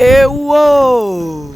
Et wow!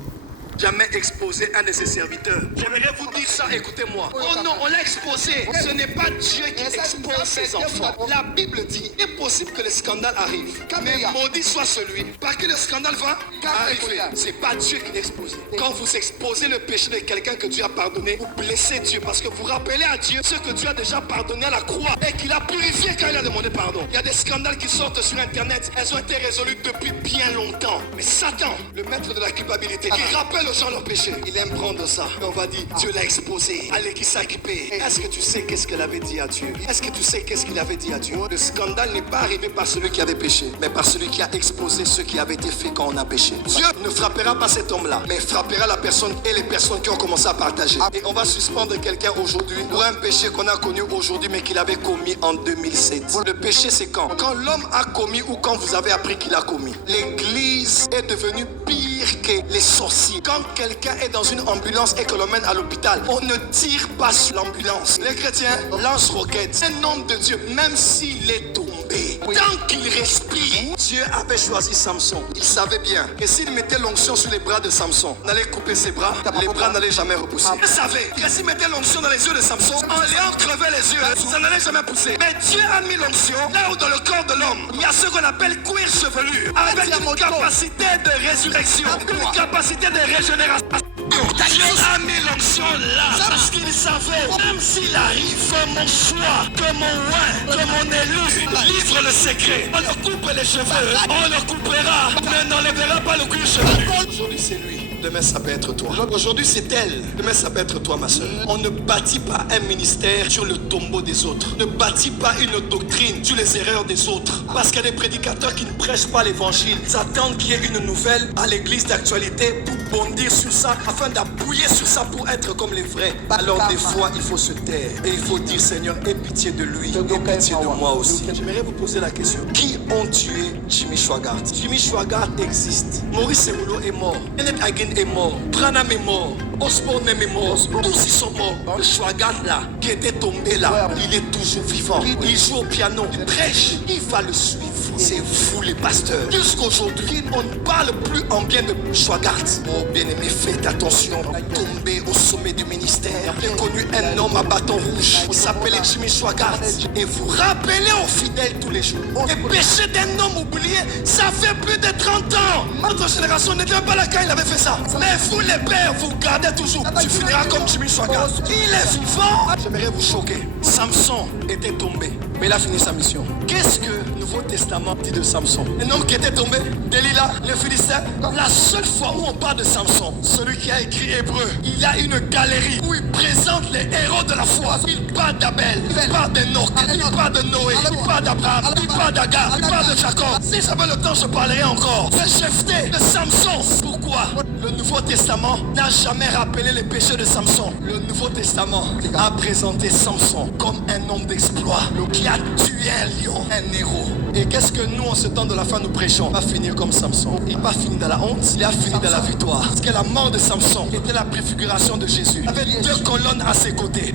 Jamais exposé un de ses serviteurs. J'aimerais vous dire ça, écoutez-moi. Oh non, on l'a exposé. Ce n'est pas Dieu qui expose ses enfants. La Bible dit, il est possible que le scandale arrive. Mais maudit soit celui par qui le scandale va arriver. C'est pas Dieu qui l'expose. Quand vous exposez le péché de quelqu'un que Dieu a pardonné, vous blessez Dieu parce que vous rappelez à Dieu ce que Dieu a déjà pardonné à la croix et qu'il a purifié quand il a demandé pardon. Il y a des scandales qui sortent sur Internet. Elles ont été résolues depuis bien longtemps. Mais Satan, le maître de la culpabilité, il rappelle aux gens leur péché. Il aime prendre ça. Et on va dire, Dieu l'a exposé. Allez, qui s'occuper. Est-ce que tu sais qu'est-ce qu'elle avait dit à Dieu? Est-ce que tu sais qu'est-ce qu'il avait dit à Dieu? Le scandale n'est pas arrivé par celui qui avait péché, mais par celui qui a exposé ce qui avait été fait quand on a péché. Dieu ne frappera pas cet homme-là, mais frappera la personne et les personnes qui ont commencé à partager. Et on va suspendre quelqu'un aujourd'hui pour un péché qu'on a connu aujourd'hui, mais qu'il avait commis en 2007. Le péché, c'est quand? Quand l'homme a commis ou quand vous avez appris qu'il a commis. L'église est devenue pire que les sorciers. Quand quelqu'un est dans une ambulance et que l'on mène à l'hôpital, on ne tire pas sur l'ambulance. Les chrétiens lancent roquettes. Un homme de Dieu, même s'il est tombé, tant qu'il respire, Dieu avait choisi Samson. Il savait bien que s'il mettait l'onction sur les bras de Samson, on allait couper ses bras, les bras n'allaient jamais repousser. Il savait que s'il mettait l'onction dans les yeux de Samson, en léant crevait les yeux, ça n'allait jamais pousser. Mais Dieu a mis l'onction là où dans le corps de l'homme, il y a ce qu'on appelle cuir chevelu, avec une capacité de résurrection, une capacité de régénération. Dieu a mis l'onction là parce qu'il savait, même s'il arrive que mon choix, que mon oin, que mon élu livre le secret, on leur coupe les cheveux, on leur coupera, mais n'enlèvera pas le cuir chevelu. Aujourd'hui c'est lui, demain ça peut être toi. Aujourd'hui c'est elle, demain ça peut être toi ma soeur. On ne bâtit pas un ministère sur le tombeau des autres. Ne bâtit pas une doctrine sur les erreurs des autres. Parce qu'il y a des prédicateurs qui ne prêchent pas l'évangile. Ils attendent qu'il y ait une nouvelle à l'église d'actualité pour bondir sur ça, afin d'appuyer sur ça pour être comme les vrais. Alors des fois il faut se taire et il faut dire Seigneur, aie pitié de lui, aie pitié de moi aussi. J'aimerais vous poser la question, qui ont tué Jimmy Swaggart? Jimmy Swaggart existe. Maurice Semoulou est mort. Kenneth Hagin est mort. Branham est mort. Osborne est mort. Tous ils sont morts. Le Swaggart là, qui était tombé là, il est toujours vivant. Il joue au piano, il prêche, il va le suivre. C'est vous les pasteurs. Jusqu'aujourd'hui, on ne parle plus en bien de Swaggart. Oh bien-aimé, faites attention. Tombé au sommet du ministère. J'ai connu un homme à bâton rouge. Il s'appelait Jimmy Swaggart. Et vous rappelez aux fidèles tous les jours. Les péchés d'un homme oublié, ça fait plus de 30 ans. Notre génération n'était pas là quand il avait fait ça. Mais vous les pères, vous gardez toujours. Tu finiras comme Jimmy Swaggart. Il est vivant. J'aimerais vous choquer. Samson était tombé, mais il a fini sa mission. Qu'est-ce que le Nouveau Testament dit de Samson? Un homme qui était tombé, Delilah, le Philistin. La seule fois où on parle de Samson, celui qui a écrit Hébreu, il a une galerie où il présente les héros de la foi. Il parle d'Abel, il parle d'Enoch, il parle de Noé, il parle d'Abraham, il parle d'Agar, il parle de Jacob. Si j'avais le temps, je parlerai encore de Jephthé, de Samson. Pourquoi le Nouveau Testament n'a jamais rappelé les péchés de Samson? Le Nouveau Testament a présenté Samson comme un homme d'exploit, qui a tué un lion, un héros. Et qu'est-ce que nous, en ce temps de la fin, nous prêchons? Il va finir comme Samson. Il va finir dans la honte, il a fini dans la victoire. Parce que la mort de Samson était la préfiguration de Jésus. Il avait deux colonnes à ses côtés.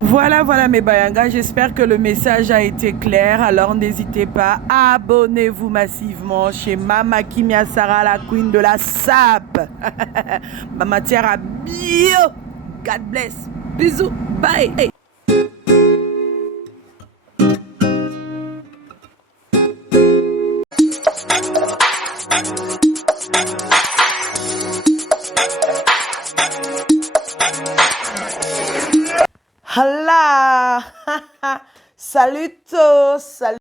Voilà mes bayangas, j'espère que le message a été clair. Alors n'hésitez pas, abonnez-vous massivement chez Mama Kimia Sarah, la queen de la SAP. Mama Tiara Bio. God bless. Bisous. Bye. Hey. Hala. Salut tous. Salut.